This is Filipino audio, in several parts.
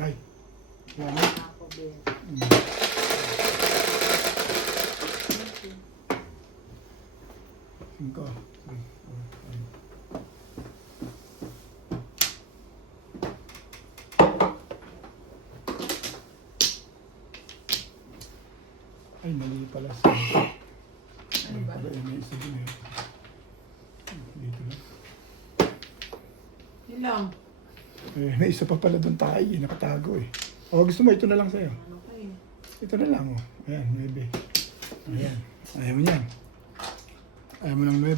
Right. Yan. Ako, Ben. Cinco. Ay, mali pala sa... Ano ba? May isa din eh. Dito lang. Yun lang. Eh, may isa pa pala doon tayo, nakatago eh. O, gusto mo, ito na lang sa'yo. Ano kayo? Ito na lang, oh. Ayan, 9. Ayan. Ayaw mo yan. Ayaw mo ng 9.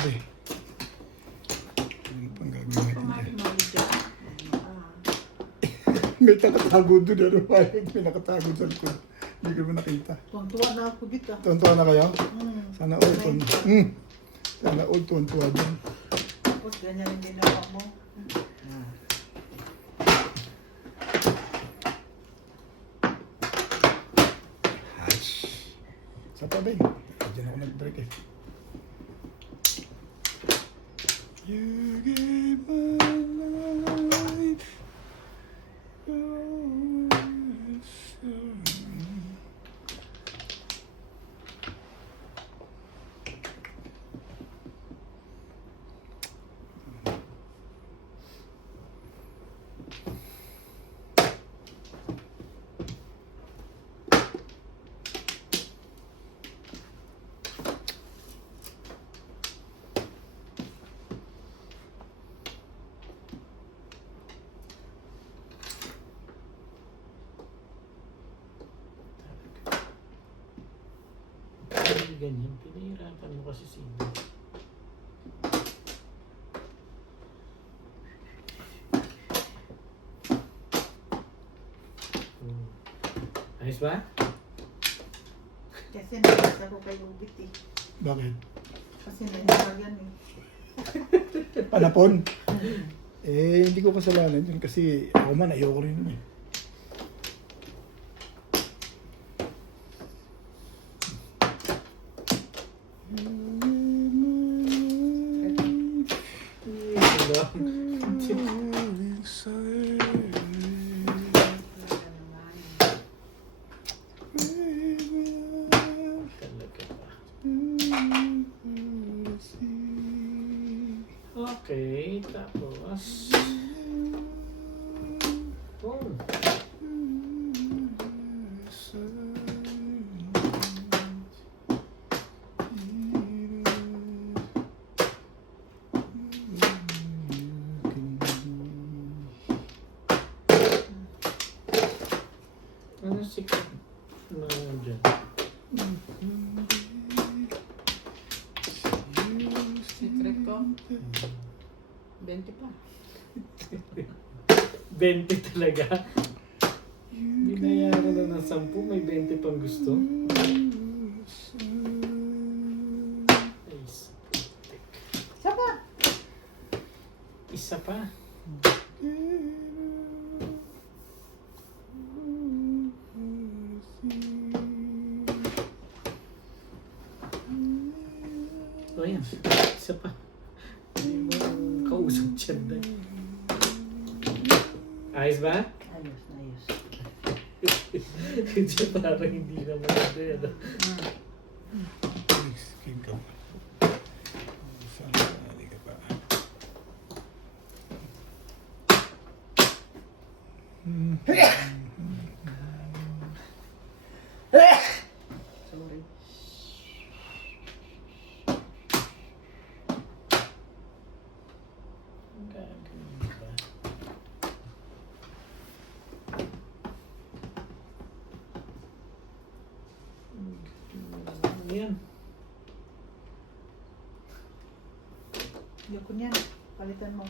Ano pang gagawin natin dyan? Pumali dyan. May nakatago doon, ano ba? May nakatago sa likod. Hindi ko mo nakita. Tuwan-tuwa na ako dito. Tuwan-tuwa na kayo? Sana all, sana all tuwan-tuwa dyan. Tapos ganyan yung ginawa mo. Hash. Sa tabi. Diyan ako nag-break eh. You gave my life. Hindi ganyan. Pinahirapan mo kasi sino. Ayos ba? Kasi nakita ko kay Ubit eh. Bakit? Kasi nangyari eh. Panapon? Eh, hindi ko kasalanan yun kasi ako man ayoko rin nun eh. Okay, tapos... Boom! Ano six? Ano dyan? Secret ko. 20 pa. 20 talaga? Binayaran na ng 10, may 20 pang gusto. Nice. Isa pa. Isa pa. O yan, isa pa. Hindi mo kausap dyan na. Ayos ba? Ayos na ayos. Kasi parang hindi naman ito yan. Next game ka pa. Saan ka pa? Sorry. Yan. Yoko niyan. Palitan mo.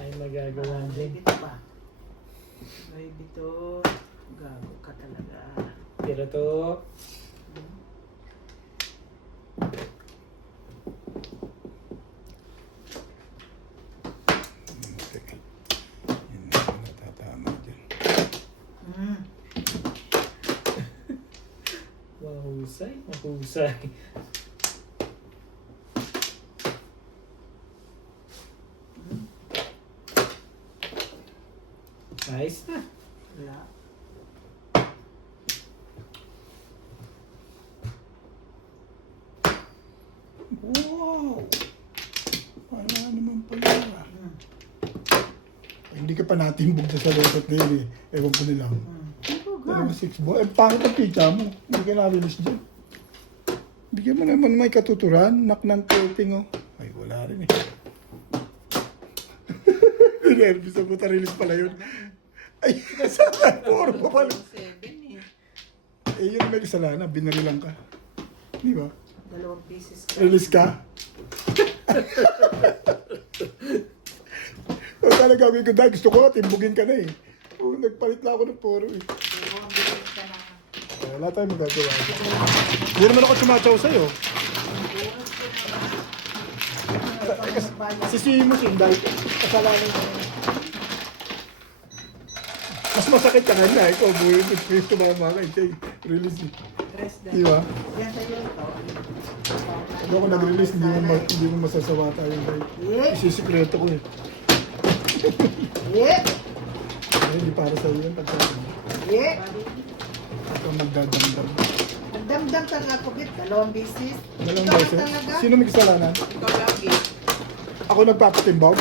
Ay magagawa din. Dito pa. Ay, dito. Gago ka talaga. Pero to. Teka. Yun na ako natatama dyan. Mahusay. Mahusay. Ayos na. Wala. Wow! Wala naman pala. Hindi ka pa natimbog sa salosot na yun eh. Ewan ko nilang. Dalawa 6 ball. Eh, pangit ang pika mo. Hindi ka na-release dyan. Bigyan mo naman may katuturan. Nak ng coating oh. Ay, wala rin eh. Nervous ako. Ta-release pala yun. Ay, nasaan? Puro pa pala. 7 eh. Eh, yun may kasalanan. Binarilan ka. Di ba? 2 pieces ka. Release ka. O talaga gawin ko dahil gusto ko timbugin ka na eh. O, nagpalit lang ako ng poro eh. 2 pieces ka na. Wala tayong magagawa. Hindi naman ako sumatsaw sa'yo. Sisihin mo siya dahil kasalanan mo. Mas masakit ka na ikaw. Buhay mo yung tumama ka. Release eh. Rest na. Di ba? Yan sa'yo ito. Hindi ako nag-release. Hindi mo masasawa tayo dahil. Isisikreto ko eh. Yeah. Ay, hindi para sa'yo yun. Pagkakas mo. Yeah. Ito magdadamdam. Nagdamdam talaga ako, Bit. 2 pieces. Dalawang Ikaw beses. talaga. Sino may kasalanan? Ikaw lagi. Ako nagpapatimbaw?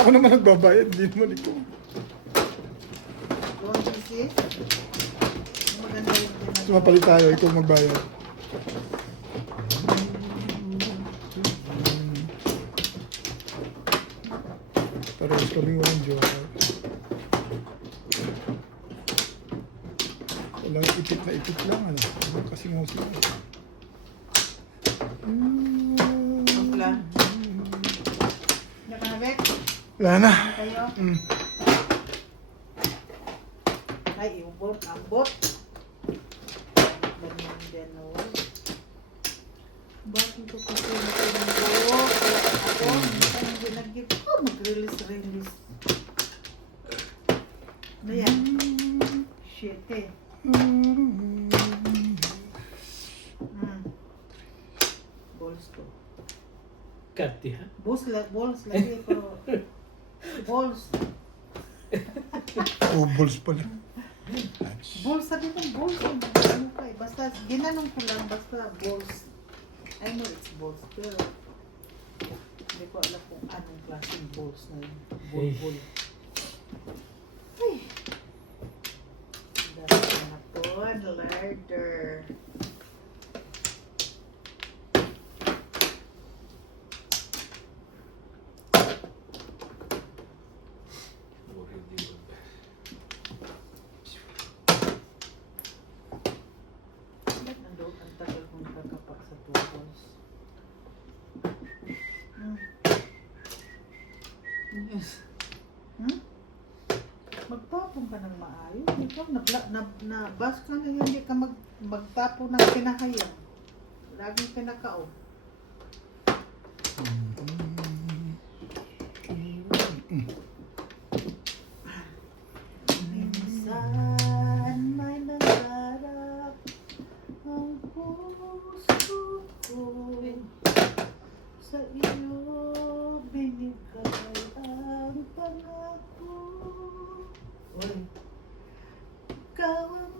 Ako naman nagbabayad. Hindi naman ikaw. 2 pieces. Maganda yun. Sumapalit tayo. Ikaw magbayad. Parehas kami walang joker. Walang ipit na ipit lang. Ano? Kasi nga sila. Ang plan. Nakanabek? Wala na. Kayo? Ay, iubot. Ambot. Ganyan din, no? Bakit ko kasi natingo? Kaya ako, hindi nag-give ko. Mag-release. Ano yan? Shit eh. Balls to. Kati ha? Balls lagi pero balls. Oh, balls pala. Balls, sabi ko balls. Ano pa eh. Basta, ginanong ko lang, basta balls. I know it's balls, pero hindi ko alam kung anong klaseng balls na yun. Bull. Ay. Dahil na po, larder. Ba't nandun ang tagal kong nakakapa sa 2 balls? Yes. Magtapon ka ng maayos. Ikaw, na-bus ka na hindi ka magtapon ng pinakayang. Laging pinakao. Minsan may nangarap ang puso ko sa iyo binigay ang pangako. Uy. Ikaw ang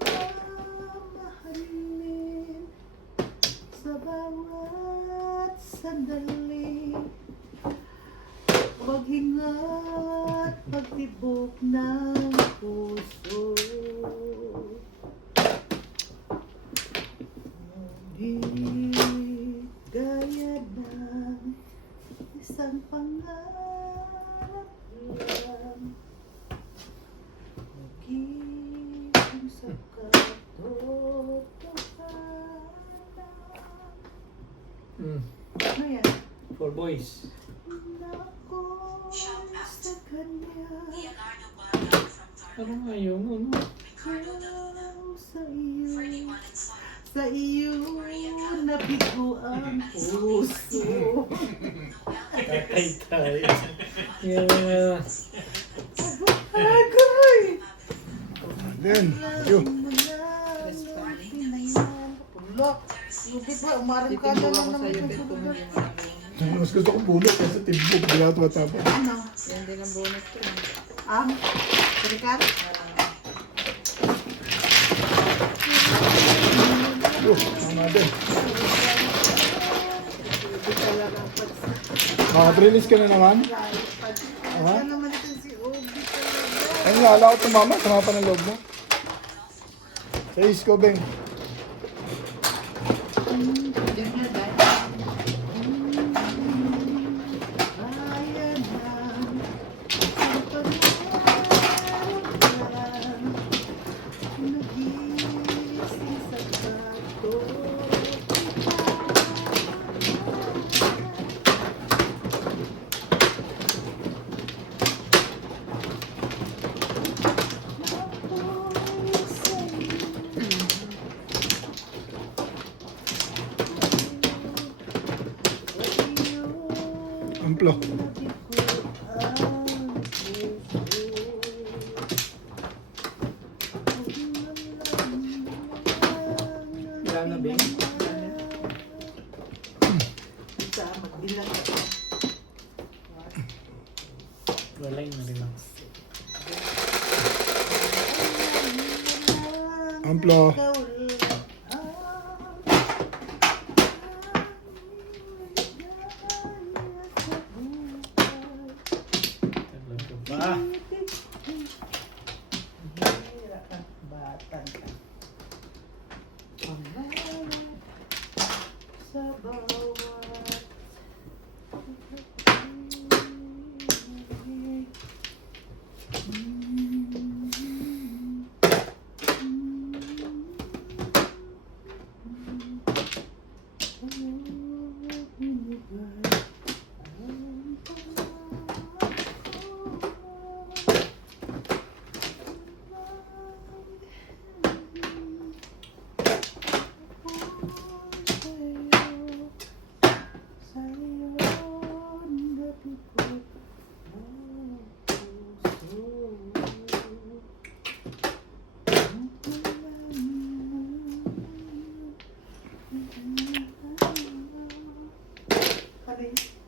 mamahalin sa bawat sandali. Maghingat, pagtibok ng puso. Ngunit gaya ng isang pangarap lang. Nagiging sa katotohanan. Ano yan? 4 boys. Nako sa kanya. Ano nga yung ano? Sa iyo nabigo ang puso. Tay. Yeah. Agoy! Then, yun. Pulok. Lubit ba? Umarang ka na lang naman. Mas gusto ko bulot kasi timbog. Bila ito matapos. Ano? Yan din ang bonus ko. Ah? Pelikan? Tama din. Hindi talagang pagsa. Makatrilis ka na naman. Aha. Naman ito si Obi talaga. Ayun nga, ala ko tumama. Sama pa ng loob mo. Sa isko, Beng. Diyan nga dahil. Ayan na. Ang pagmamahalan. Nagising sa kato. Amplo. Wala na, Ben. Sa magdilag ka. Wala yung relax. Amplo. Talaga ba? Batang ka. Sa bawat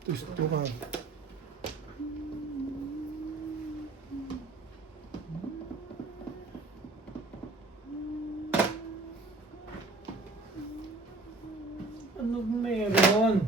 Tustukan. Ano meron?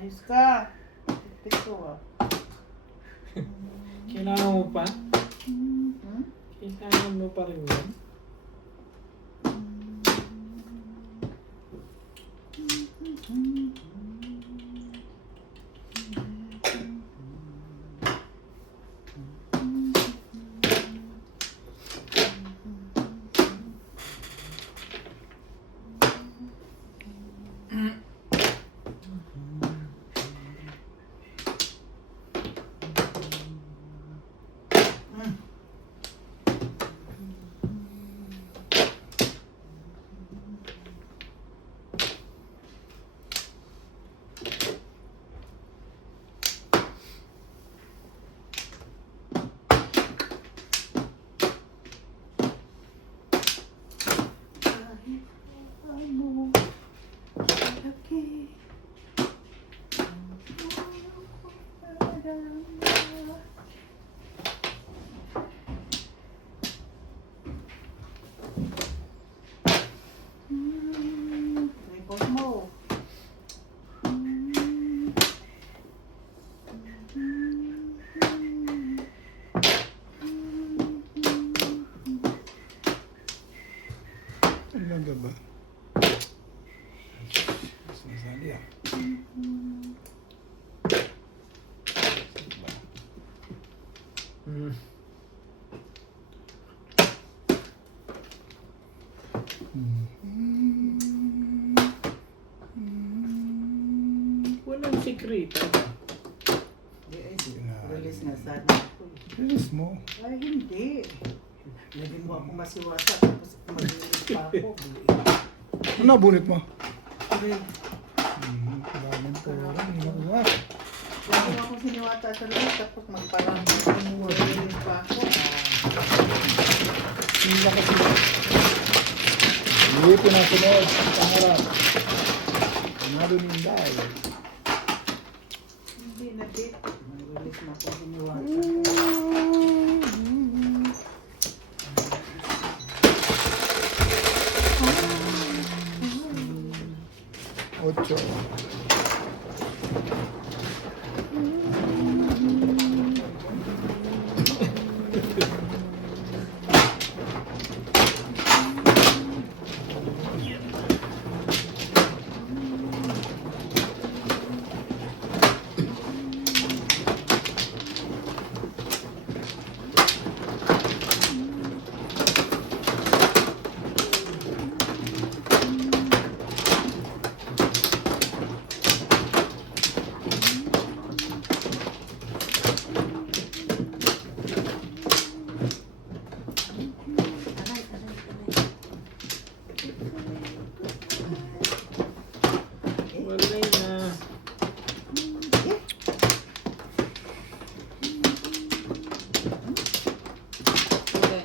Ayos ka. Ito ah. Kailangan mo pa? Hmm? Kailangan mo pa rin yun? ba? Sinasali ah. Hmm. Walang sikreto. Release nga sana ako eh. Release mo. Ay, hindi. Lagi mo ako masiwasa tapos mag-release pa ako. Ano nabunit mo? Aray, Daming pera. Hindi na kuha. lagi mo ako siniwata sa release tapos mag-release pa ako. Hindi na kasi. Hindi, pinasunod. Pangarap. Panalo ni Inday. Hindi na date. Mag-release na ako siniwata. Ocho. Walay na. Okay.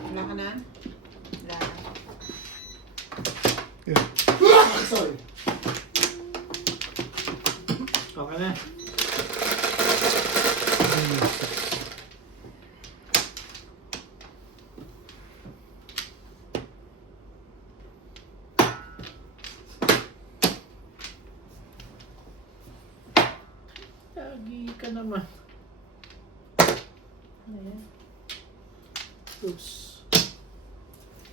Wala ka na? Wala na. Yeah. Sorry. Okay na. Lagi ka naman. Ano yan? Oops.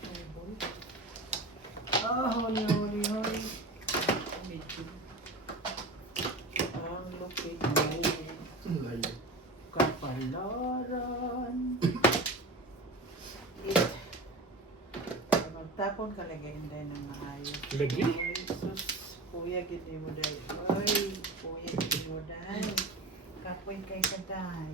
Eyeball? Holi. Medyo. Ang lupit mo. Kapalaran. Magtapon ka lagi hindi ng maayos. Lagi? Ay, sus. Kuya, gini mo dahil. Ay, kuya, gini mo dahil. Kapoy kay kaday.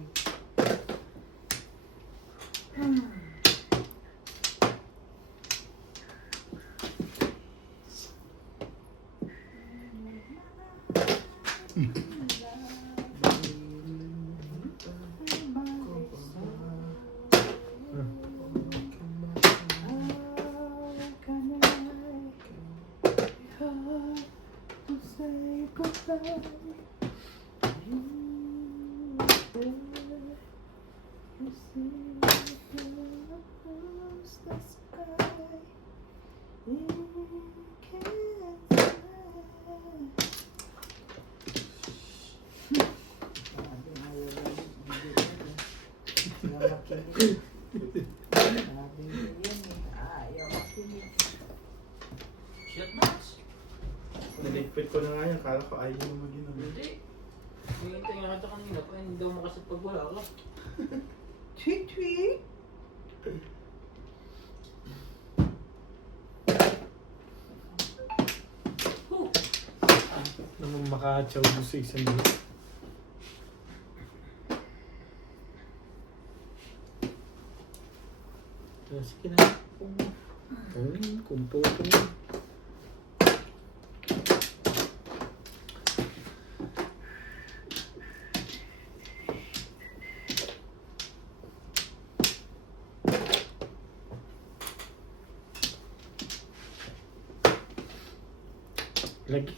Naligpit ko na nga yan, kala ko ayaw mo mag-inom. Hindi. Hihintay nga ito kanina pa, hindi daw makasap pag wala ka. Tweet, tweet. Naman makatsaw doon sa isang dito. Sige na. Kumpo. Lagi.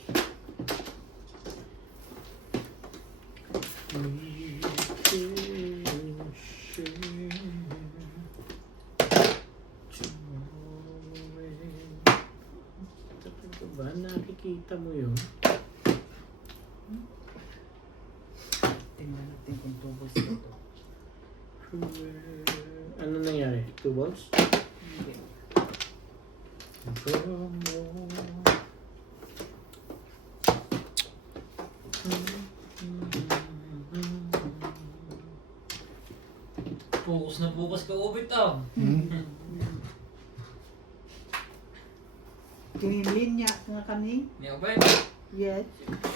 Ba, nakikita mo yun? Tingnan natin kung tubos ito. Ano nangyari? 2 balls? Hindi. Bukas na bukas ka ubit ah. Kinilinya nga kani. Niya ba? Yes.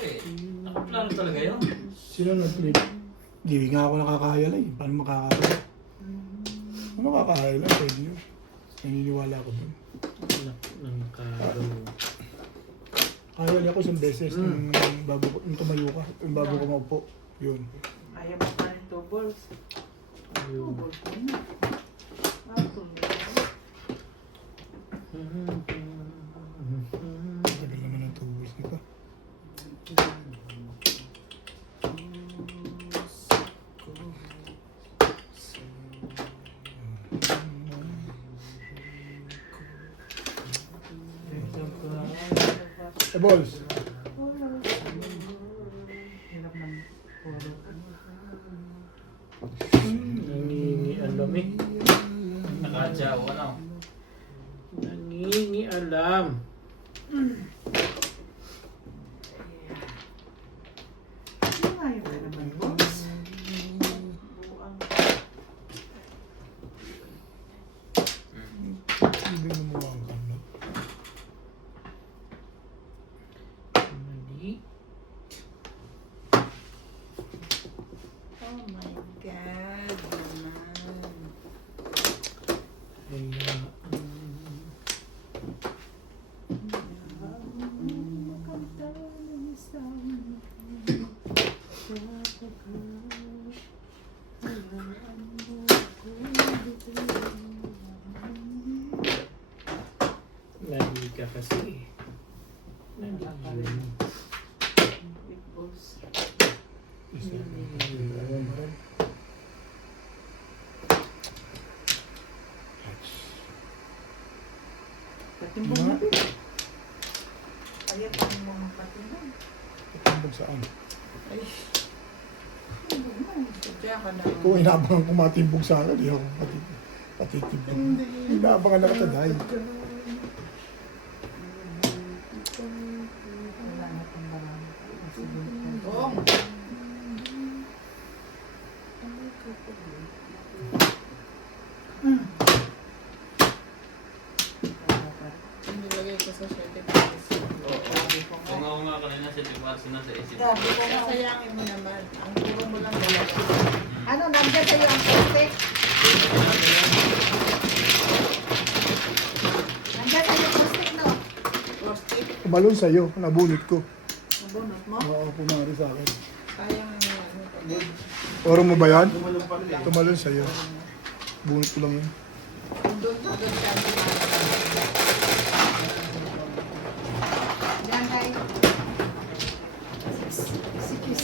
Eh, nakaplano talaga yun. Sino nag-flip? Hindi nga ako nakakahaya lang. Paano makakahaya? Ano makakahaya lang? Pwede yun. Naniniwala ko dun. Kaya ako isang beses nung tumayo ka. Yung bago ko maupo. Yun. Ayaw mo pa rin 2 balls. 2 balls mo na. Apple mo. Tagal naman ng tubos nito. Balls. Hirap ng puro. Nangingialam eh. Nakadyaw, ano? Nangingialam. Ano nga yung naman balls? Buang. Hindi mo mukha ang kamot. Mali. Oh my God, naman. Kaya, lagi ka kasi. Lagi. Big balls. Isa. Patimbang Mga- natin. Ayaw pa mo magpatimbang. Patimbang saan? Patimbang mo. Sadya ka na. Kung inaabangan ko matimbog sa akin, di ako patitimbog. Inaabangan na kita dahil. Wala na kang barang. Bong! Nilagay ko sa shirt pares. Kung ako nga kanina si Timarsi na sa isip. Sabi ko nga, Sayangin mo naman. Ang puro mo lang dalawa. ano, nandiyan sa'yo ang plastic? Nandiyan sa'yo ang plastic, no? Plastic. Kumalon sa'yo, nabunot ko. Nabunot mo? Oo, pumari sa akin. Sayang ano. Oro mo ba yan? Gumalong pa rin eh. Tumalon sa'yo. Bunot ko lang yun. Doon ka Diyan tayo. Sikis. Sikis.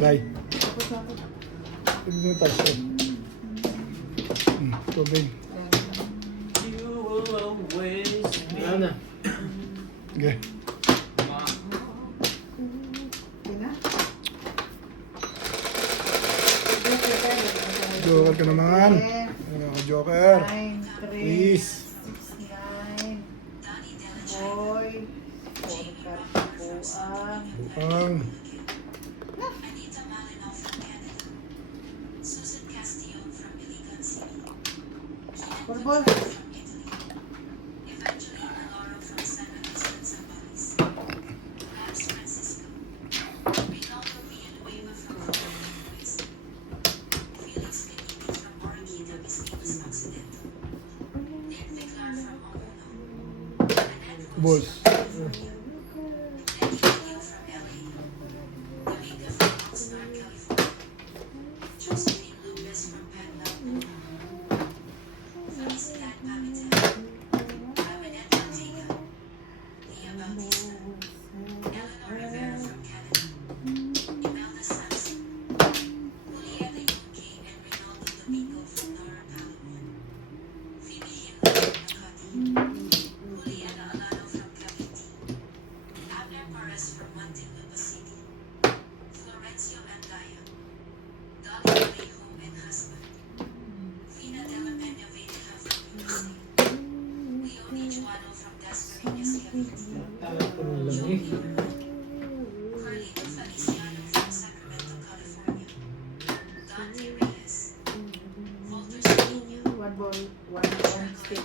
Lai. Tignan mo tayo siya. Tubig. You will always be. Wala na. Okay. Tina? Joker ka naman. Ano ka, Joker? 9, 3, Please. 6, 9. Boy. 4 cards buang. Football. Balls. One ball, one stick.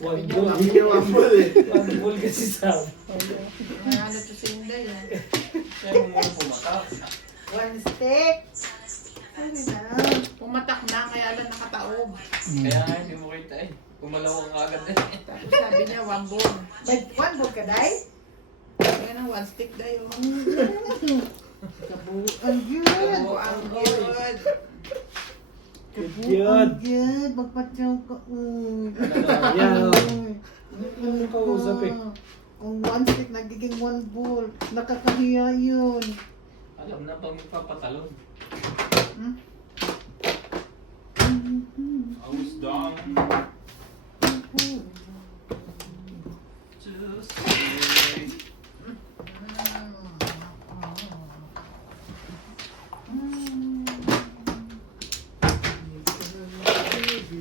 One ball. Hindi ka wambol eh. One ball kasi sa May ano to si Inday eh. Kaya mo muna pumatak. One stick. Sorry na. Pumatak na, kaya lang nakataob. Kaya nga hindi mo kita eh. Gumalaw ka agad eh. Tapos sabi niya, one ball. May one ball ka, day? Kaya na, one stick dayo. Kabuang yun. Oh, ang good. Kabuang yun. Magpatyaw ka. Yan. Ano yung kausap eh? Kung one stick, nagiging one ball. Nakakahiya yun. Alam na pag magpapatalon. Hmm? I was dumb. Just say.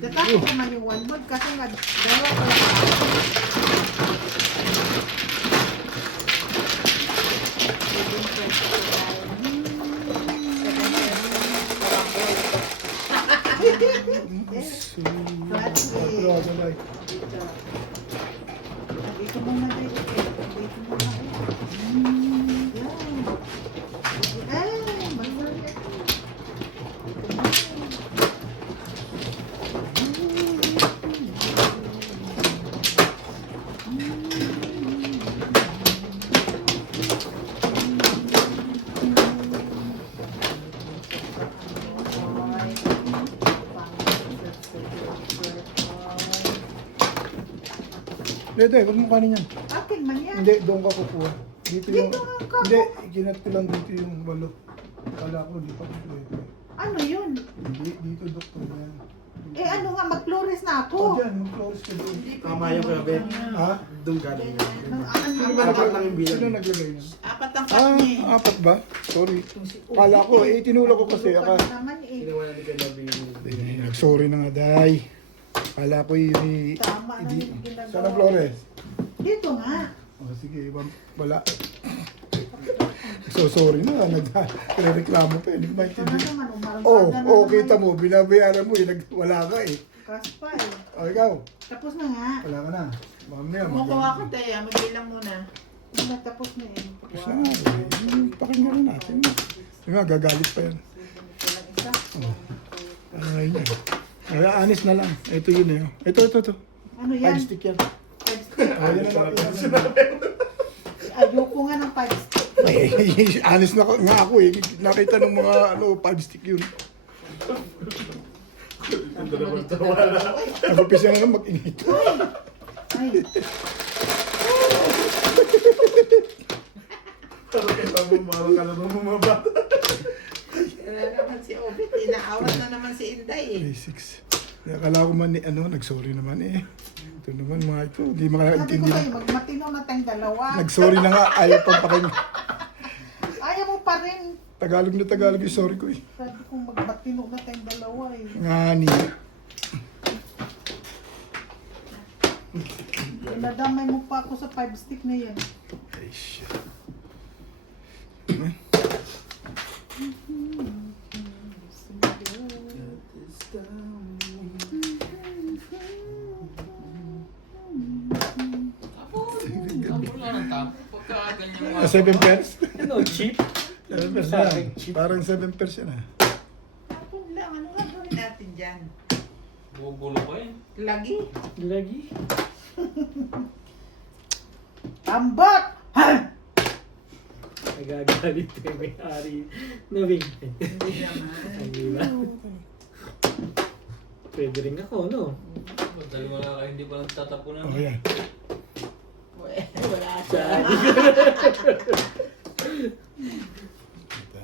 Natakot naman yung one ball kasi nga dalawa pa lang. Grabe na. Dito muna dito. Dito muna. Ay, mag-work. Hindi, huwag mo kanin yan. Akin man yan. Hindi, doon ka kukuha. Dito yung... Dito nga ka. Hindi, ikinat ko lang dito yung walo. Kala ko, di pa dito. Ano yun? Hindi, dito doktor na yan. Eh ano nga, mag-flores na Oh, ako. dyan, mag-close ka doon. Tama yung grabe. Ha? Doon galing yun. Ano Apat lang yung bilang. Sino naglagay yan? Apat ang cut niya eh. Apat ba? Sorry. Kala ko, tinulak ko kasi. Tulog ka naman eh. Ginawa na ni Kanabi. Sorry na nga, day. Kala ko yun Tama na hindi. yung ginagawa. Sana Flores? Dito nga. Oh, sige, wala. So sorry na, nagreklamo pa eh. Hindi ko Ito na maintindihan. naman, umarang Oh, kita mo, binabayaran mo eh, wala ka eh. Kaspa eh. O ikaw, Tapos na nga. wala ka na. Mamaya, Kumukuha ka tayo, magbilang muna. Wala, tapos na eh. Tapos na nga, pakinggan na natin. Yung nga, gagalit pa yan. Walang isa. Ay, ay, anis na lang. Ito yun eh. Ito. Ano yan? 5 stick yan. Five stick. Ay, yan na natin. Ayoko nga ng five stick. Ay, anis na nga ako eh. Nakita ng mga 5 stick yun. Nag-upisa na lang mag-ingit. Ay, Pero kaya ka naman mga bata. Wala naman si Obit, inaawat na naman si Inday eh. 6. Akala ko man nag-sorry naman eh. Ito naman mga ito, hindi sabi ko makakaintindi. kayo, magmatino na tayong dalawa. Nag-sorry na nga, ayaw pang pakinggan. Ayaw mo pa rin. Tagalog na Tagalog yung sorry ko eh. Sabi ko, magmatino na tayong dalawa eh. Ngani. Nadamay mo pa ako sa five stick na yan. Ay, shit. Ako lang ang tapo. Pagka ganyan mga... 7 pairs? Ano, cheap? 7 pairs na. Parang 7 pairs yan ah. Tapos lang, ano nga gawin natin dyan? Bubulo ko eh. Lagi. Lagi. Ambot! Ha! Nagagalit kayo may-ari na Bing. Hindi naman. Hindi ba? Pwede rin ako, no? Dahil wala ka, hindi pa nagtatapunan. Oh, yan. Wala siya.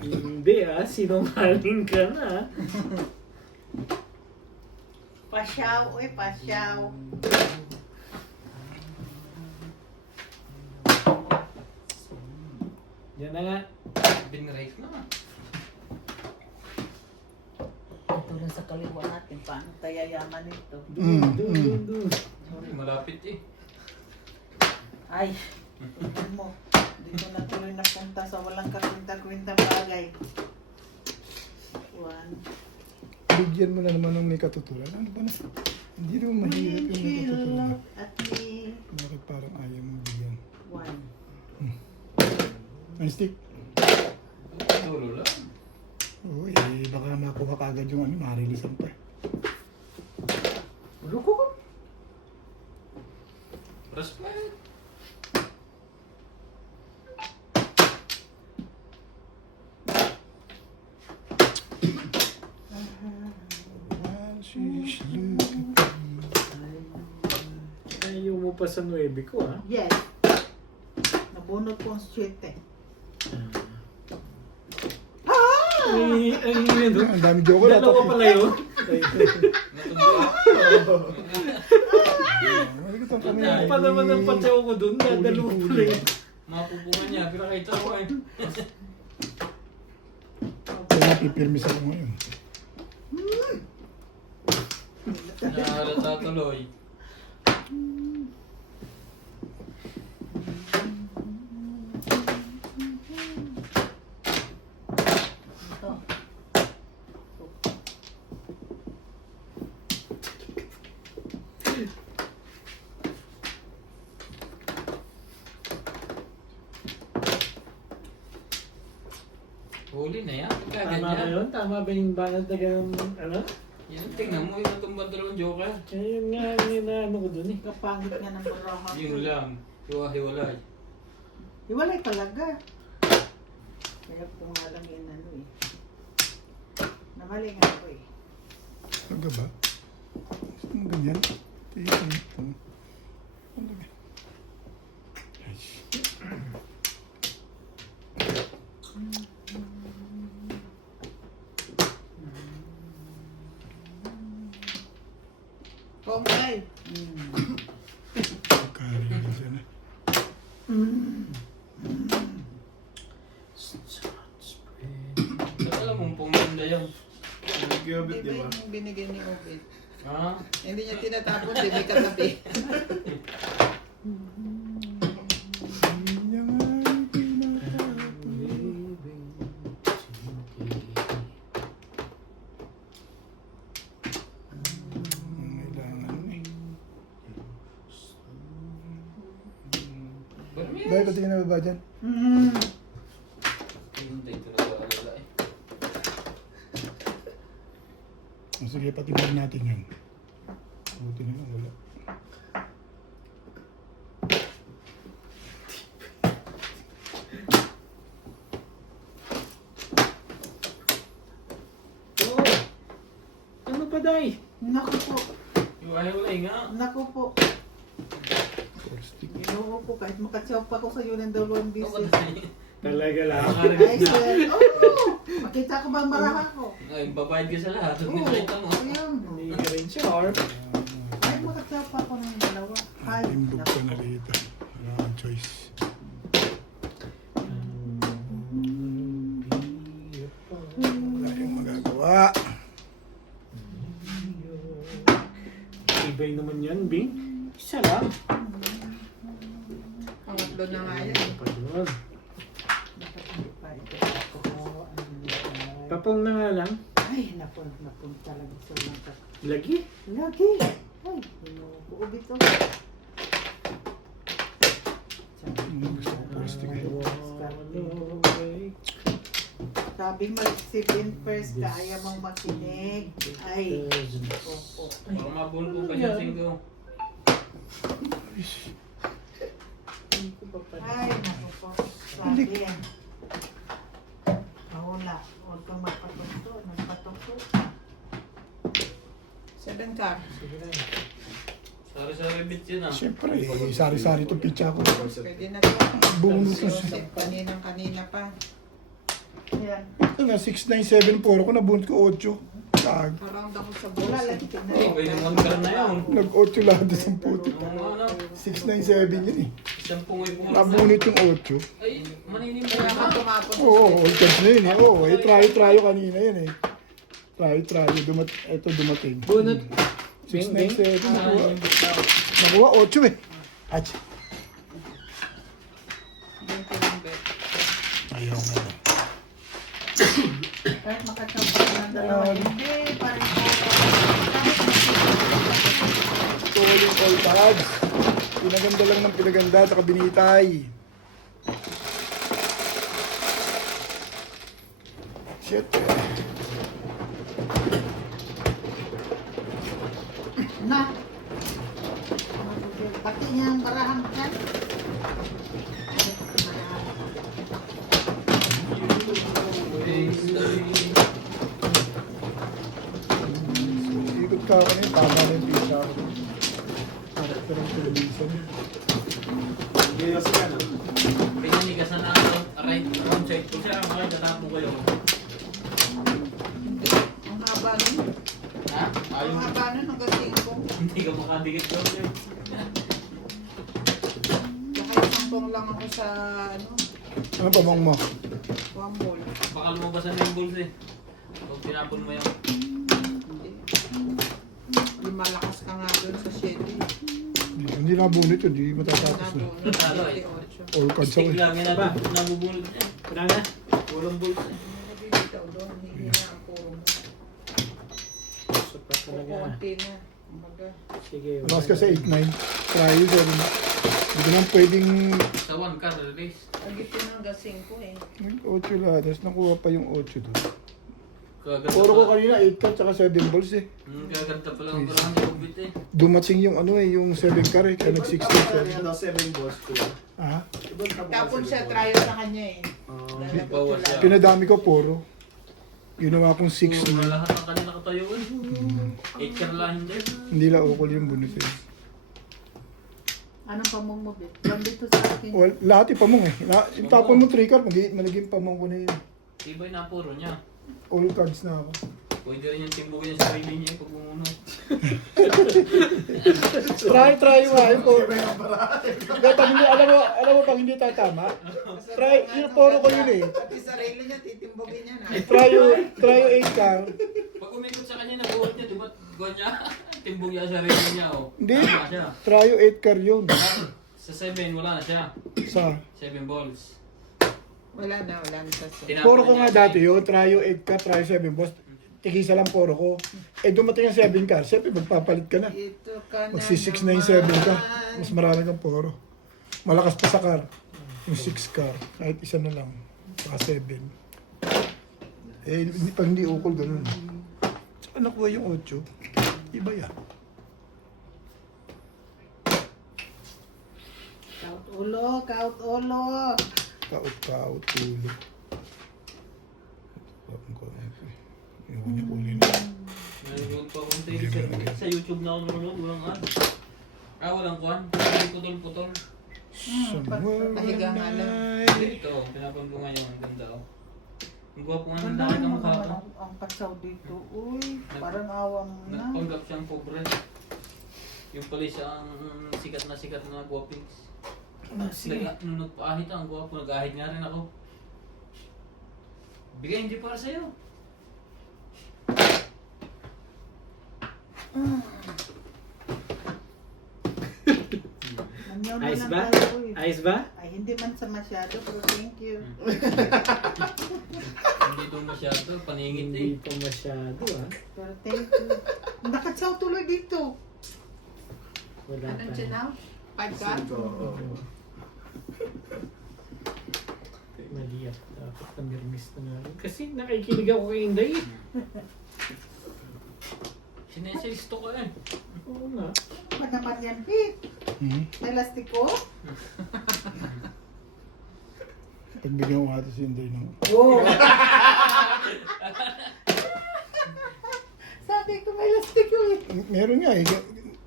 Hindi ah, sinungaling ka na. Pasyaw, uy, pasyaw. Yan na nga. Binrake na. Ito lang sa kaliwa natin, paano tayo yaman ito? Dun. Sorry, malapit eh. Ay, tingnan mo. Dito na tuloy napunta sa walang kakwinta-kwinta bagay. One. Bigyan mo na naman ng may katuturan. Ano ba na? Hindi naman mahirap yung may Will katuturan. look at me. Bakit parang ayaw mo bigyan? One. Ang stick. Tulo lang. Oo, eh, baka makuha ka agad yung ano, marilisan pa. Loko ko. Respect. While she's looking at me. Ayaw mo pa sa 9 ko ah. Yes. Nabunot ko ang sweet eh. Ay, yun. Ang dami joke na. Dalawa pala yun. Ano pa naman ang patsaw ko dun? Dalawa pala yun. Mapupungan niya, pinakita ko eh. Kaya pipirmis ako ngayon. Nahalata tuloy. Ito. Huli na yan. Tama ba Kaganyan. yun? Tama ba yung banat na ganun? Ano? Yan, tingnan mo yung tumbang dalawang joker. Ayun nga, yung inaano ko dun eh. Kapangit nga ng baraha. Yun lang. Hiwa-hiwalay. Iwalay talaga. Kaya ko nga lang yun ano eh. Namali nga ako eh. Talaga ba? Gusto mo ganyan? Tingnan ito. Ano ba? Ay, Kongkay. karilisan na. Ba't alam mong pumunta yan? Di ba yung binigay ni Obit? Ha? Hindi niya tinatapon, di may katabi. Hindi niya nga tinatapon. Kailangan eh. Barmi Dahil patingin na ba dyan? Hintay ko na alala eh. O sige, patingin natin yun. Buti na lang, wala. Oo. Ano pa, Day? Naku po. Hiwa-hiwalay nga. Naku po. Stick. Ginoo ko kahit makatsaw pa ko sa iyo ng dalawang bisis. Talaga lang. Ay, sir. Oh! Makita ko ba ang baraha ko? Ay, babayad ka sa lahat. Oo. Nakita mo. Ayun. Hindi ka rin sure. Ay, makatsaw pa ako ng dalawa. Ay, Timbog ka na dito. Wala kang choice. Wala yung magagawa. Ibay naman yan, Bing. Isa lang. Pangatlo na nga yan. Ano pa yun? Dapat hindi pa ito ako. Tapong na nga lang. Ay, napun talaga sa mga Lagi. lagi. Ay, inuubi ito. Gusto ko plastic eh. Sabi mo, si Ben first ka, ayaw mong makinig. Ay, opo. Baka mabulbo pa siya singko. Ay, naku po. Sabi yan. Wala. Huwag kang mapatunto. Nagpatunto. Seven car. Sari-sari bits yun ah. Siyempre, sari-sari itong pizza ko. Pwede na to. Bunot na Si siya. Joseph, kanina pa. Yan. Ito na, 697 po ako, nabunot ko 8. Tag. Around ako sa Wala boss. lang. Okay naman ka na yun. Nag-8 lahat sa puti. Oo, ano? 697 yun eh. Isang pungoy po. Nabunot yung 8. Ay, maninim Kaya na ka ka. tumapon sa Oo, all cards na yun eh. Oo, try kanina yun eh. Try. Ito dumating. Bunot. 697. Nakuha 8 eh. Ach. Ayaw nga na. Kahit makatapos ng dalawa. Hindi, parang po. Tuloy all cards. Pinaganda lang ng pinaganda sa kabinitay. Shit. Na. Pati niya ang barahan dyan. Ikot ka ako na yun, tama na yung pizza ko. Ito ng television. Pinanigasan na ako. Right, wrong side ko siya. Makikatapon ko yun. Ang haba nun. Ha? Ang Ayaw. haba nun hanggang 5. Hindi ka makadikit ko. Saka isampong lang ako sa Ano pa mong mo? one ball. Baka lumabasan na yung balls eh. Pag tinapon mo yung... Hindi. Lumalakas ka nga doon sa 7. Hindi nabunot yun, hindi matatapos na. Natalo eh. All cards ako Stick eh. lang yun natin. Nabubulot niya. Wala na. Walang balls eh. Nabibitaw doon. Hindi na ang puro mo. Supat talaga. Kukunti na. Kumbaga. Sige. Mas ka sa 8-9. Try yun. Hindi ko naman pwedeng Sa 1 car release. Agit yun hanggang 5 eh. nag-8 lahat. Tapos nakuha pa yung 8 doon. Kaganda Puro ko pa. kanina 8 cards tsaka 7 balls eh. Kaganda pala ang parang COVID eh. Dumating yung ano eh, yung 7 car eh. Kaya nag-16. Ha? Tapon siya, trial sa kanya eh. Lalagot bawas siya. siya. Pinadami ko puro. Ginawa kong 6 Wala na. lahat ng kanila katayuan. 8 car lang hindi. Hindi lang ukol yung bunot eh. Anong pamong mo, Bet? Yan dito sa akin. Well, lahat yung pamong eh. Yung tapon mo 3 card, malaging pamong ko na yun. Tibay na puro niya. All cards na ako. Pwede rin yung timbugin sa sarili niya pag umuno. Try mo ayun po. Pag hindi, alam mo pag hindi tatama, try, yung puro ko yun eh. Pati sarili niya, titimbogin niya na. Try yung 8 card. Pag umikot sa kanya, nabuhat niya, diba? Gawin niya, timbog niya sa sarili niya. Oh. Hindi. Tama siya. Try yung 8 card yun. Sa 7, wala na siya. Sa, 7 balls. Wala na sa Tinapon puro ko niya nga siya dati yun, try yung 8 card, try yung 7 boss. Tigisa lang puro ko. Eh dumating yung 7 card, siyempre magpapalit ka na. Ito ka na Magsi 697 ka. Mas marami kang puro. Malakas pa sa car. Yung 6 car. Kahit isa na lang. Saka 7. Eh, pag hindi ukol, ganun. Saka nakuha yung 8. Iba yan. Kaut ulo, kaut ulo. Kaut, ulo. Iwan niya kulin. Nanonood pa akong tayo sa YouTube na ako nanonood. Walang ad. Walang kwan. Putol-putol. Somewhere Pahiga nga lang. night. Ito, tinapon ko ngayon. Ang ganda oh. Ang gwapo nga ng Tandaan dahil ng mo mukha naman ko. ang pasaw dito. Uy, parang awa mo na. Nagpanggap siyang pobre. Yung pala siyang sikat na guwapings. Sige. Nung nagpaahit ang gwapo, nag-ahit nga rin ako. Bigay hindi para sa'yo. Nanyaw na Ayos lang ba? tayo, uy. Ayos ba? Ay, hindi man sa masyado, pero thank you. Hindi doon masyado, paningit Hindi eh. pa masyado ah. Pero thank you. Nakatsaw tuloy dito. Wala pa. Anong chinaw? 5 ka? Mali ako. Dapat namirmis na nga rin. Kasi nakikinig ako kay Inday. Sinesisto ka eh. Oo nga. Ano naman yan, Pete? Hmm? May lastiko? Pagbigyan ko nga ito si Inday ng... Oo. Sabi ko may lastiko eh. Meron nga eh.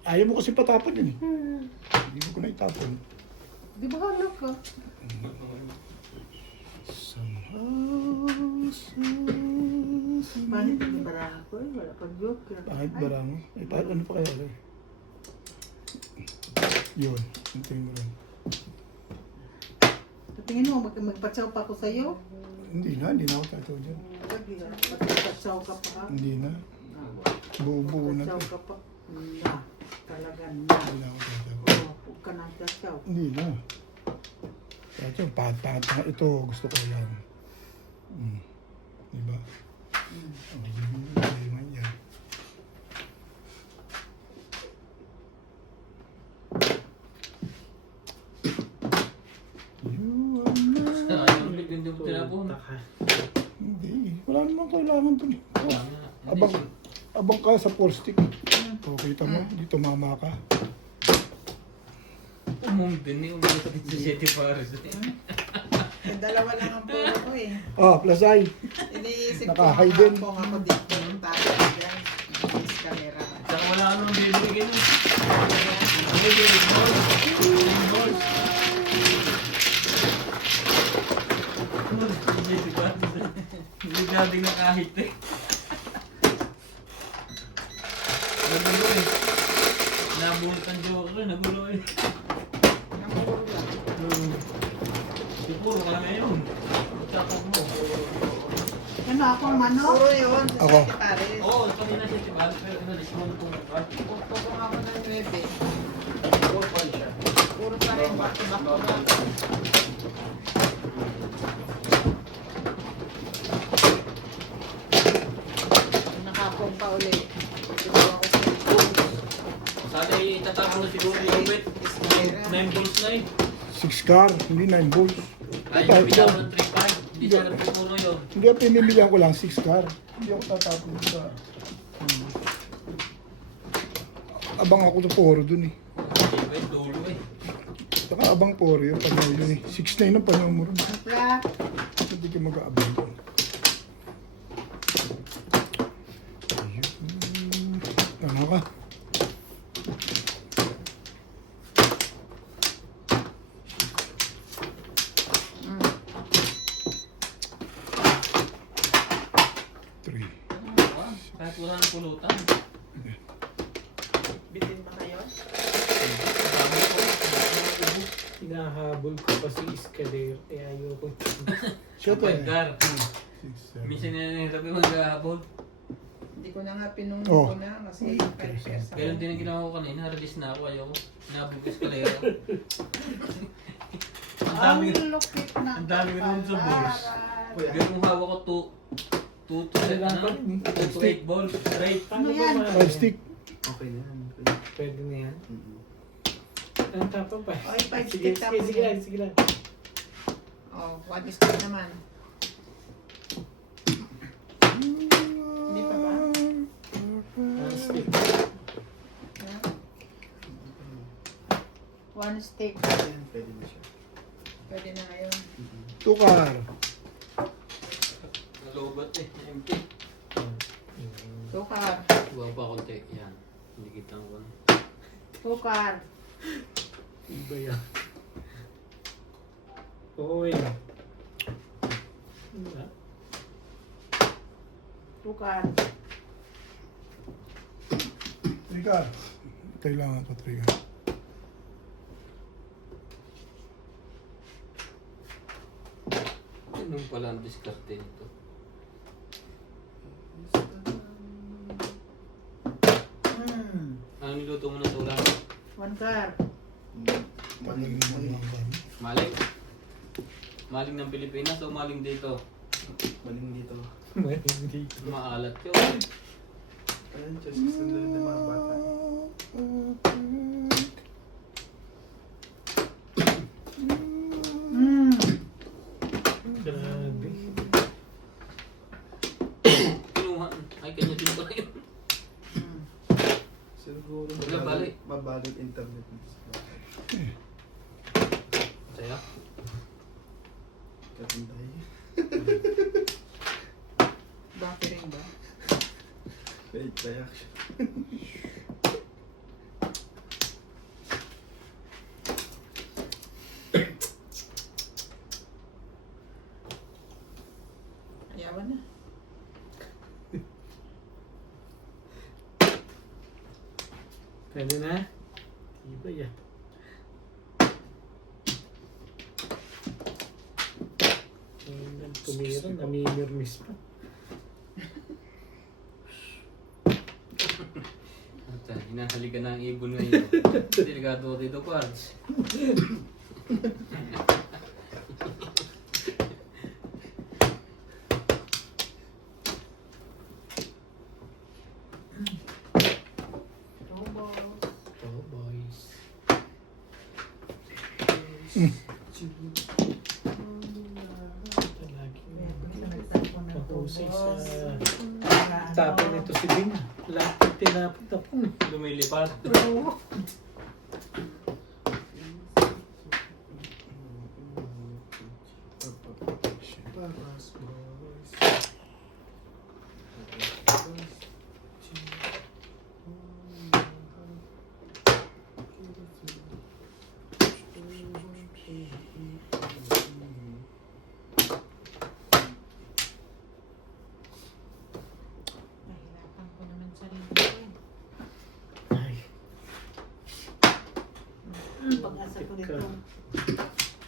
Ayaw mo kasi patapon yun eh. Hindi mo ko na itapon. Di ba halo ka? Manit ang barang ko eh. Wala pang joke. Kahit barang. Eh, kahit ano pa kaya eh. Yun. Hintayin mo rin. Tingin mo, magpatsaw pa ako sa'yo? Hindi na ako tataw dyan. Magpatsaw ka pa ha? Hindi na. Buo-buo na. Magpatsaw ka pa. Na. Talaga na. Hindi na ako tataw. Oo, huwag ka nang patsaw. Hindi na. Kaya ito, pangat ito. Gusto ko yan. Diba? Hindi man yan. You are my... Ayaw ulit yung tinapon. Taka. Hindi. Wala namang kailangan to. Abang ka sa four stick. O, kita mo, dito mama ka. Din eh. Umulit din sa City Paris eh. Yung dalawa lang ang puro ko eh. Ah, plus ay. Iniisip ko Naka-hide din. kung ako dito yung tayo dyan. Yung camera. Saka wala ka naman bibigyan nun. Ano yung balls? Hindi dating na kahit eh. Nagulo eh. Nabulot ang joke eh. Nagulo eh. Namuro lang. Siguro ka na ngayon. Tsaka mo. Ano akong manok? Puro yun. Sa Ako. City Paris. Oo, kanina siya si Paris pero inalis mo na itong card. Pagpapong ako ng 9. Puro pa rin. Back-to-back. Nakapong pa ulit. Ito ako sa Sana itatapon na siguro yung Ubet. 9 balls na eh. 6 car, hindi 9 volts. Ay, Ito, yung bitawan ng 3.5. Hindi siya nagpupuro yun. Hindi ako pinimilihan ko lang 6 car. Hindi ako tatapon sa... Abang ako sa poro dun eh. Hindi ba yung dulo eh. Saka abang poro yung panyo yun eh. 6 na yun ang panyo mo rin. Flat. Hindi ka mag-aabang dun. Ayun. Ano ka? Three. Kahit wala ng pulutan. bitin ba kayo? Marami po. Hinahabol ko pa si Iskader. Kaya ayoko. Siya to eh. Edgar. 6, 7. Minsan na nilagay mo naghahabol. Hindi ko na nga pinuno Oh. ko na kasi 5 years ako. Ganun din ang ginawa ko kanina. Release na ako. Ayoko. Nabog ko eskalera. Ang dami. Ang lupit na. Ang dami rin sa balls. Pero kung hawak ko 2 to 8 balls straight. Paano ba yan? ma- 5 stick. Okay na yan. Pwede na yan. Ang tapang pa. Ay, five Sige, stick sige, tapos sige yan. lang, sige lang. Oh, 1 is 2 naman. Hindi pa ba? Ang stick. One stick. Ayan, pwede na siya. Pwede na ngayon. 2 car. Nalobat eh. Empty. Tukar. Huwag pa konti. Yan. Hindi kita ko. Tukar. Iba yan. Oo yun. Diba? Tukar. 3 car. Kailangan ko 3 car. Ganun pala ang diskarte nito. Ano niluto mo na sa ulam? One car. Maling Maling? Maling ng Pilipinas o maling dito? Maling dito. Hindi. Maalat yun. Ayan, just gusto nila ng mga bata. rin internet. Saya. Katintay. Bakit rin ba? Fake reaction. Ayawan na. Pwede na? Iba yan. Tumira, namimirmis pa. At hinahalikan na ang ibon ngayon. Delikado dito, Quartz. Oh, boys. Mahusay sa tapon nito si Bing. Lahat ng tinapon-tapon. Lumilipad. Paras boys. Nahirapan ko naman sarili ko. Ay, Pag-asa ko dito.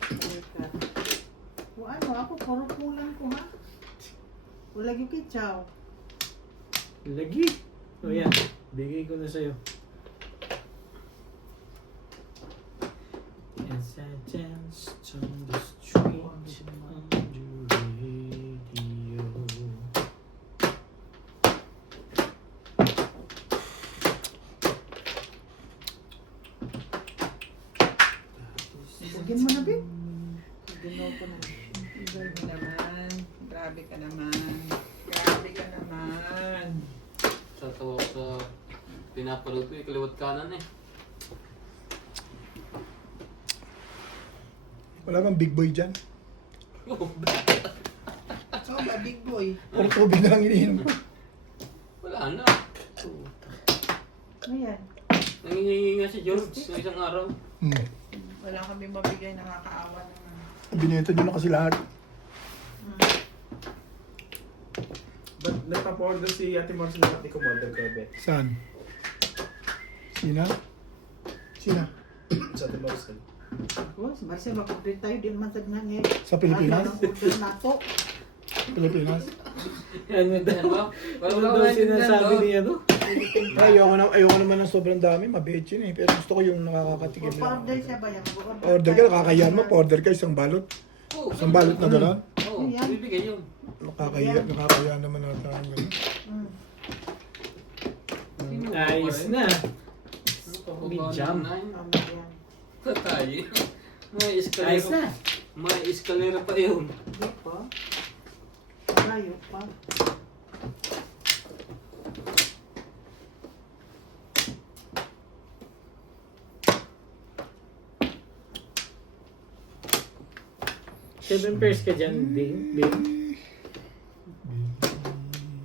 Teka. O ano, ako puro kulang ko ha. Wala yung kitsaw. lagi. O yan, bigay ko na sa'yo. As I dance on the street on the radio. Bugin mo na, Bing. Ginaw ko na. Enjoy mo naman. Grabe ka naman. Grabe ka naman. Sa tawag sa pinapanood ko, kaliwat kanan eh. Wala bang big boy dyan? So ba, big boy? Puro tubig na lang iniinom ko. Wala na. Ayan. Nangingi nga si George ng isang araw. Wala kami mabigay, nakakaawa naman. Binenta nyo na kasi lahat. Ba't nagpa-order si Ate Marcy na pati kumorder ko, Beth? Saan? Sina? Sina? Sa Ate Marcy. O, si Marcel, mag-complete tayo. Di naman sa nangyay. Sa Pilipinas? Ano, order na to. Pilipinas? Ano Ano daw? ba? Ano daw sinasabi niya no? Ayoko naman ng sobrang dami, mabait yun eh. Pero gusto ko yung nakakatikim Pa-order na. siya ba yan? Order ka, nakakahiyan mo, pa-order ka isang balot. Oo. Isang balot na gano'n. Oo, bibigay yun. Nakakahiya naman na tayong gano'n. Ayos na. May jam. Tatay. May Ayos eskalera. na. May eskalera pa yun. Hindi pa. Malayo pa. Seven pairs ka dyan, Bing. Bing.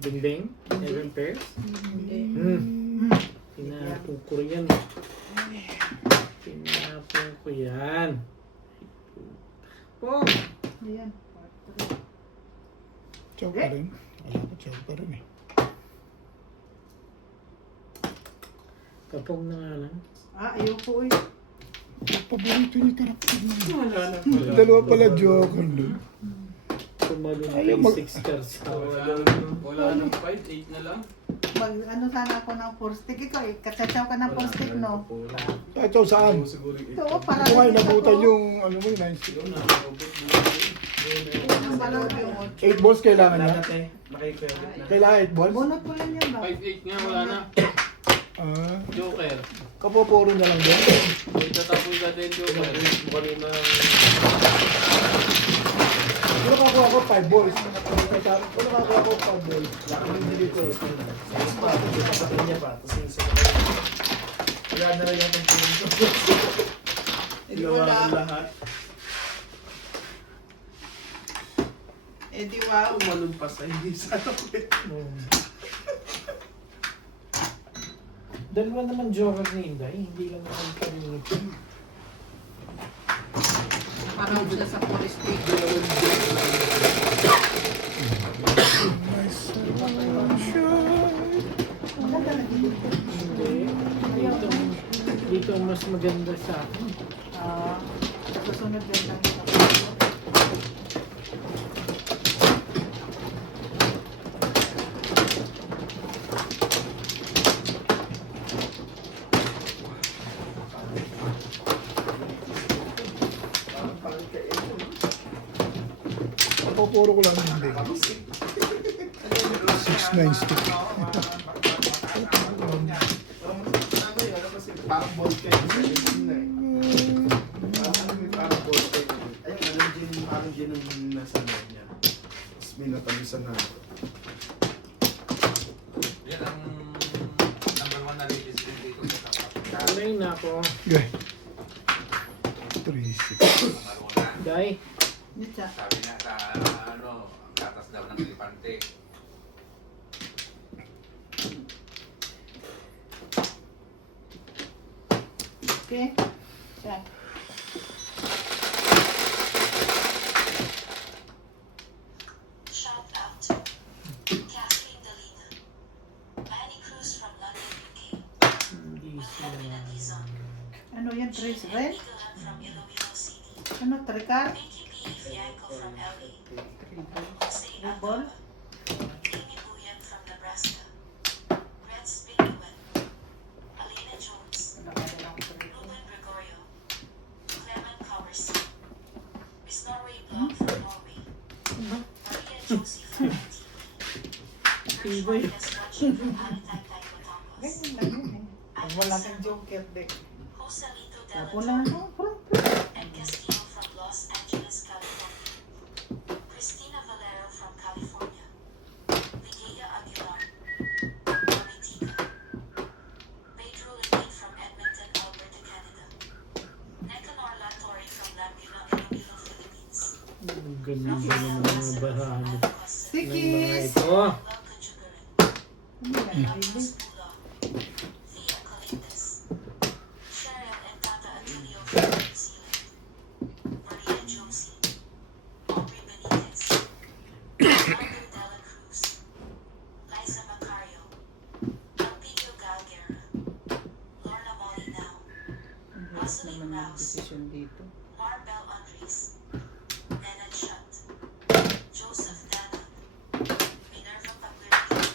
Bing Bing. 7 pairs. Hindi. Tinapon ko yan. Tinapon ko yan. Oh! Ayan. Chow pa rin. Wala ko, chow pa rin eh. Kapong na nga lang. Ayoko eh. Paborito niya karakter niya. Wala na pala. Dalawa pala joker doon. Tumalo na Ayaw kayo mag- 6 cars. Wala nang 5, 8 na lang. Ano sana ako ng 4 stick. Ikaw eh. Katsachaw ka ng 4 stick, no? Ah, chow saan? Siguro Ito, para Ito nga, isa nabutan ko. yung, ano mo, 9 Yun na, ubos Ang balot yung 8 balls kailangan niya. Wala na, nakikredit na. Kailangan 8 balls? bunot ko lang yan ba? 5, 8 nga, wala na. Ah, Joker. kapoporo na lang doon. Itatapoy ka din, Joker. Kanina, Kung nakakuha ko 5 balls. Kung nakakuha ko 5 balls. laki din dito. Ayos pa, kapatid niya pa. Tapos yung isa pa. Gumagana rin yung punto. Hindi Ginawa wala. ko lahat. Eh di wow. Umalun pa sa hindi sa kwet. Dalawa naman joker ni Inday, hindi lang naman community. Nakaraw siya sa police station. Nice sunshine. Wala talaga dito. Hindi. Dito ang mas maganda sa akin. Sa susunod din lang ito. Papuro ko lang hindi. 6'9" stick. Parang ball kayo. Parang ball kayo. Ayun, parang gin ang nasa loob niya. Tapos may natabisan na. Yan ang number 1 na release din dito sa tapat. Alay na ako. Okay. 3-6. Maruna. Day, Nitsa. Sabi nga sa ano, ang gatas daw ng elepante. Okay? Check. Shout out to Kathleen Dalina, Manny Cruz from London, UK, hindi Wilhelmina Dizon, Ano yan? Trace Red? Nicolan from Iloilo City, Ano? Tricar? Pinky P. Fianco from LA, Jose Rebol? Alcaba, Amy Buyan from Nebraska, Red Spinguin, Alina Jones, Wala ka din ako trade. Ruben Gregorio, Clement Comerson, Miss Norway Blog from Norway, Maria Josie from Antigua, Iba yun. Gershwin watching from Alitay, Batangas, Ganyan lang yun eh. Pag wala kang joker deck. Joselito Tapo Dela lang Torre, ako. and Castillo from Los Angeles, California, Christina Valero from California, Ligeia Aguilar, Maritica, Pedro Levine from Edmonton, Alberta, Canada, Necanor Latorre from Laguna, Iloilo, Philippines, ang ganda ng mga bahano ng mga Stickies! ito. Blanca Jugarin, Ano yan? Carlos Mula, Thea Colindes, Cheryl and Tata Atilio from New Zealand, Maria Josie, Aubrey Benitez, Aldo Dela Cruz, Liza Macario, Alpidio Galguera, Lorna Molinao, Rosaline Naman ang Rouse, decision dito. Marbel Andres, Nenad Shutt, Joseph Danon, Minerva Paguirre,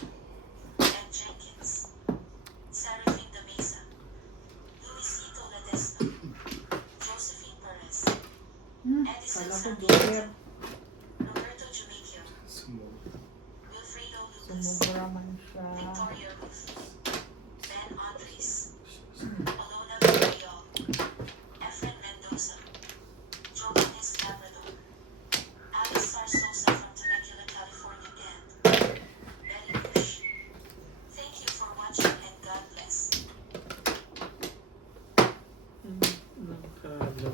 Ed Jenkins, Serafine de Mesa, Luisito Ledesma, Josephine Perez, Edison Kala ko Santos, joker. Roberto Jumicchio, Smooth. Wilfredo Lucas, Sumubra man siya. Victoria Ruth, Ben Andres, Alona Villarreal, Efren Mendoza, Johannes Labrador, Alex Sarsosa from Temecula, California, and Betty Bush. Thank you for watching and God bless. Nakalo.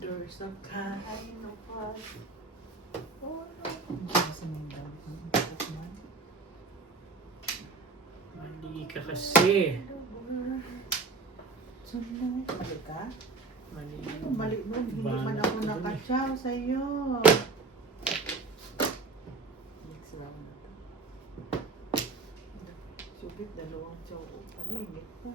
There's a kind of life. Kasi may dami kong ipas man. Mali ka kasi. Mali ka? Mali. Mali mo. Hindi Banat man ako ka dun eh. nakatsaw sa'yo. Next round na to. Subit, dalawang tsaw. Palimit ko.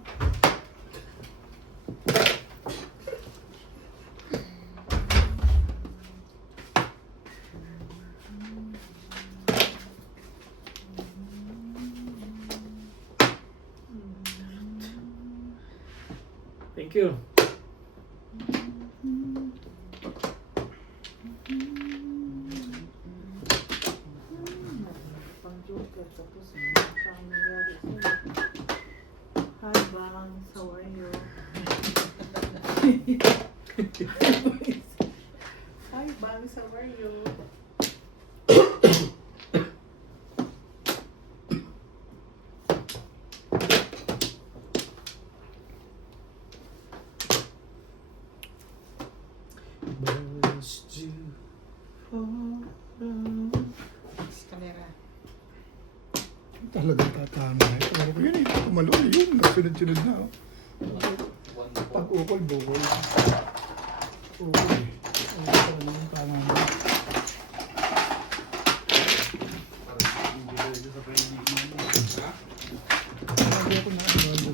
Thank you. Pang joker, tapos ano siyang nangyari sa'yo. Hi, Bangs. How are you? Hi, Bangs. How are you? Birds do fall down. Escalera. Talagang tatama. Pero ko yun eh. Tumalon yun. Nagsunod-sunod na. Oh. Pag ukol, bukol. Ukol eh. Ukol talaga yung tama mo. Hindi ako na-ano.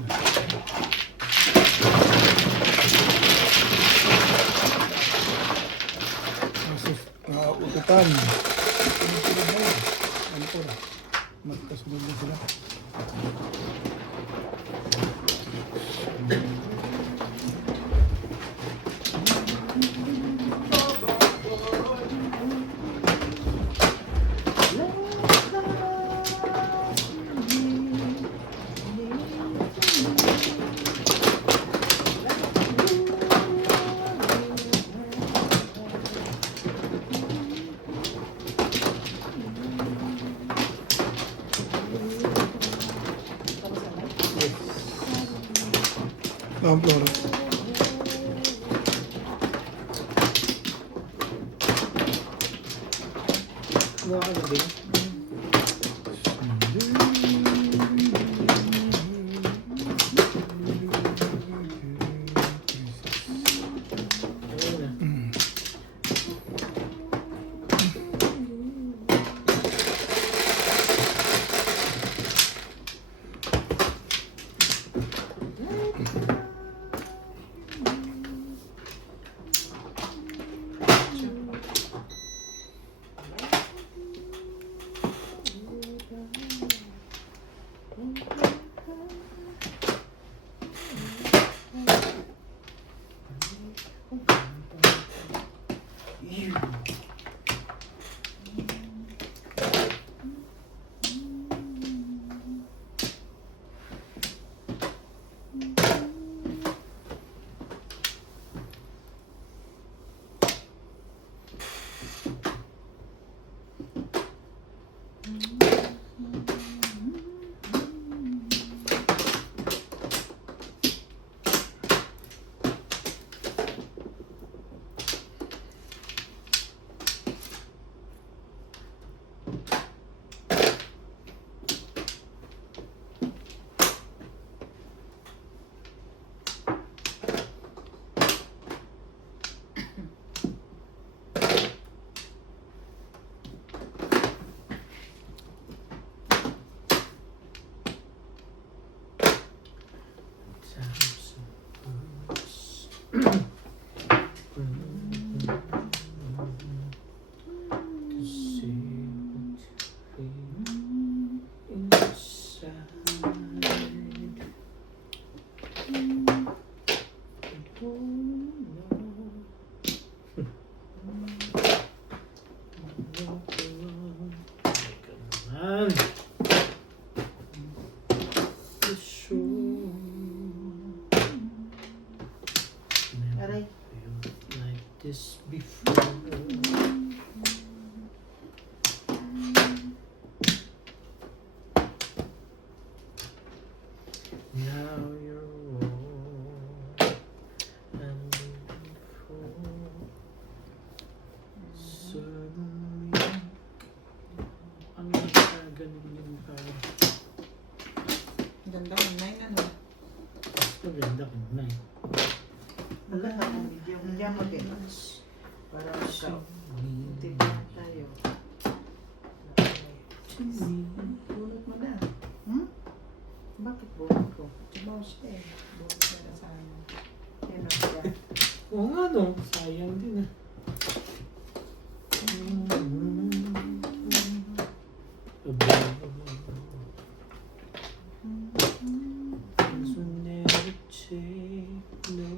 Utupan. Sunod-sunod na yun. Ano po na? Magkasunod na sila. Flora. Nakakagabi. Ayun na. Aray. Like this before. Now you're all and before. Suddenly, ano yung ganun yung parang Ganda ng 9 ano. maganda kung na eh. Wala akong video. Hindi ako din. Para ikaw. Tignan tayo. Bunot mo na. Hmm? Bakit buhay ko? Tumaw siya eh. Bunot niya na sa ano. Yan ang siya. Oo nga no, sayang din ah. This will never take no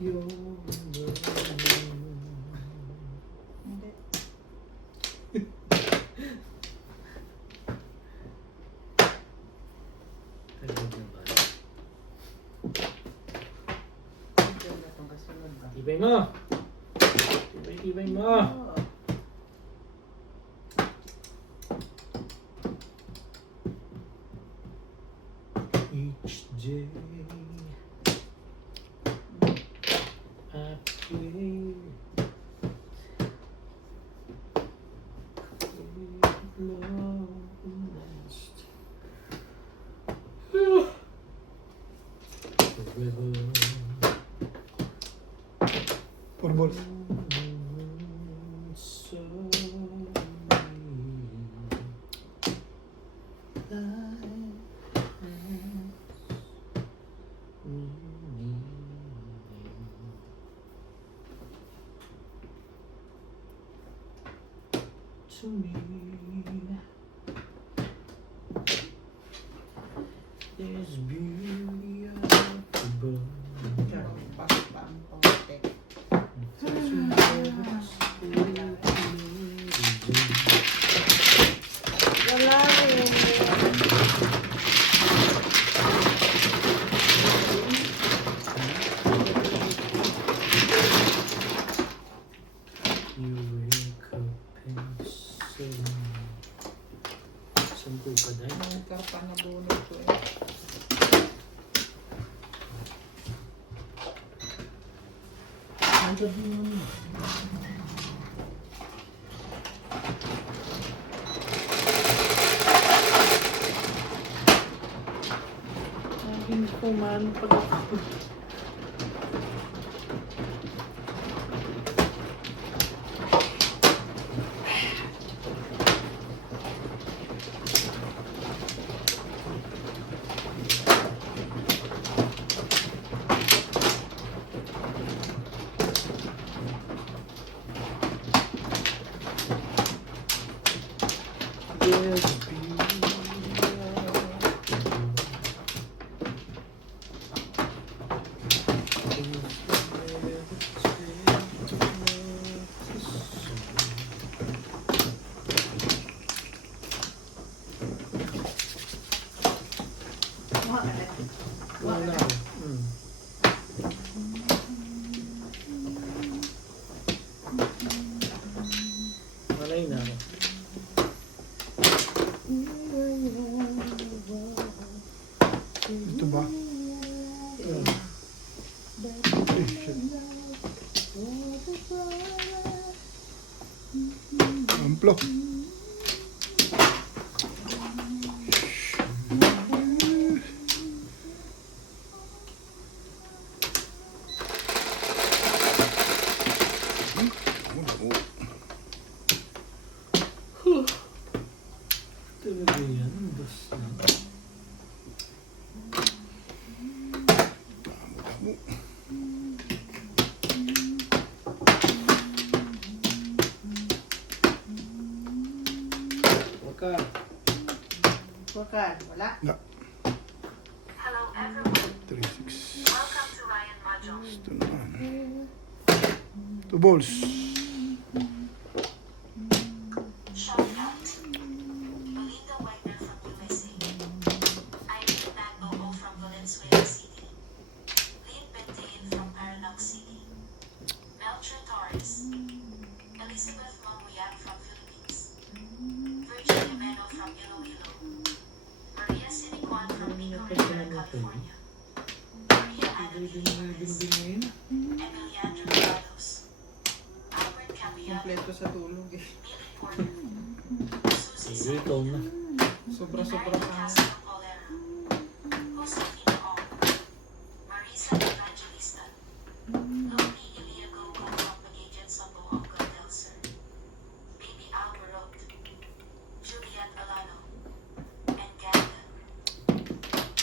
Your Hindi. Diyan na itong kasunod ba? Tibay mo! Tibay mo! Oo. Each day I pray lost forever. 4 balls. So to me, there's beauty up above. Bakit ba ang kontek? Wala rin. You wake up and say, sampu ka dahil. Ang karpa na bunot ko eh. Nandun yun. Laging kumano pag ako. There's wala. Malay na ako. Ito ba? Eh, shit. Amplo. Talaga yan, basta. Waka. Bakal, wala. Hello everyone. 3-6. Welcome to Ryan Mahjong. Ito naman. 2 balls. Shout out. Belinda Wagner from USA. Irene Magoo from Valenzuela City. Lynn Bentain from Parallax City. Melcher Torres. Elizabeth Mamuyan from Philippines. Virginia Meno from Iloilo. Maria Siniquan from Pico Rivera, California. Maria Annalyn Torres. Emiliandro Carlos. Albert Cambiano. Kompleto sa tulog eh. Billy Porter. Susie Ikaw na. Sobra-sobra Mary pa. Castro Colera. Josefina Ong. Marisa Evangelista. Lomi Iliago from Pagadian Sambo Uncle Delser. Baby Alvarot. Juliet Alano. And Ganda.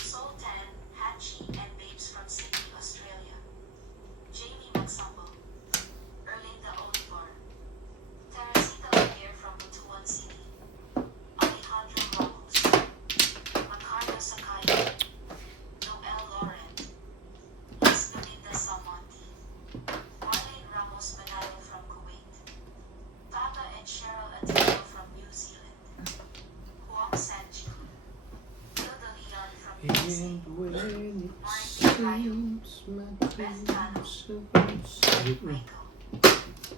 Sultan, Hachi, and Babes from Sydney, Australia. Jamie Magsambo. Erlinda Olivar. Teresita Laguerre from Butuan City. Alejandro Ramos. And when it seems my dreams are slipping Rico,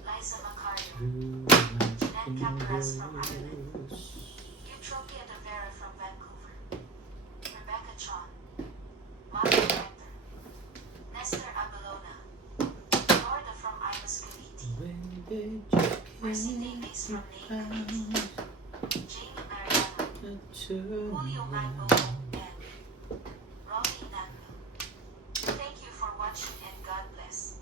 Liza Macario, through Jeanette Caparas from my Ireland, fingers. Eutropia de Vera from Vancouver, Rebecca Chon, Mario Hector, Nestor Abelona, Florida from Imus Cavite, When they just Mercy can't Davies from be Nate found, Cavite, Jamie Mariano, I turn Julio Magno, around. and Robbie Nagno. Thank you for watching and God bless.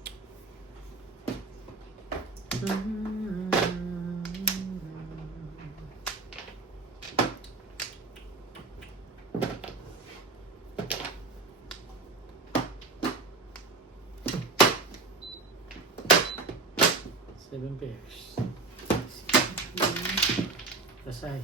Seven pairs. Kasay.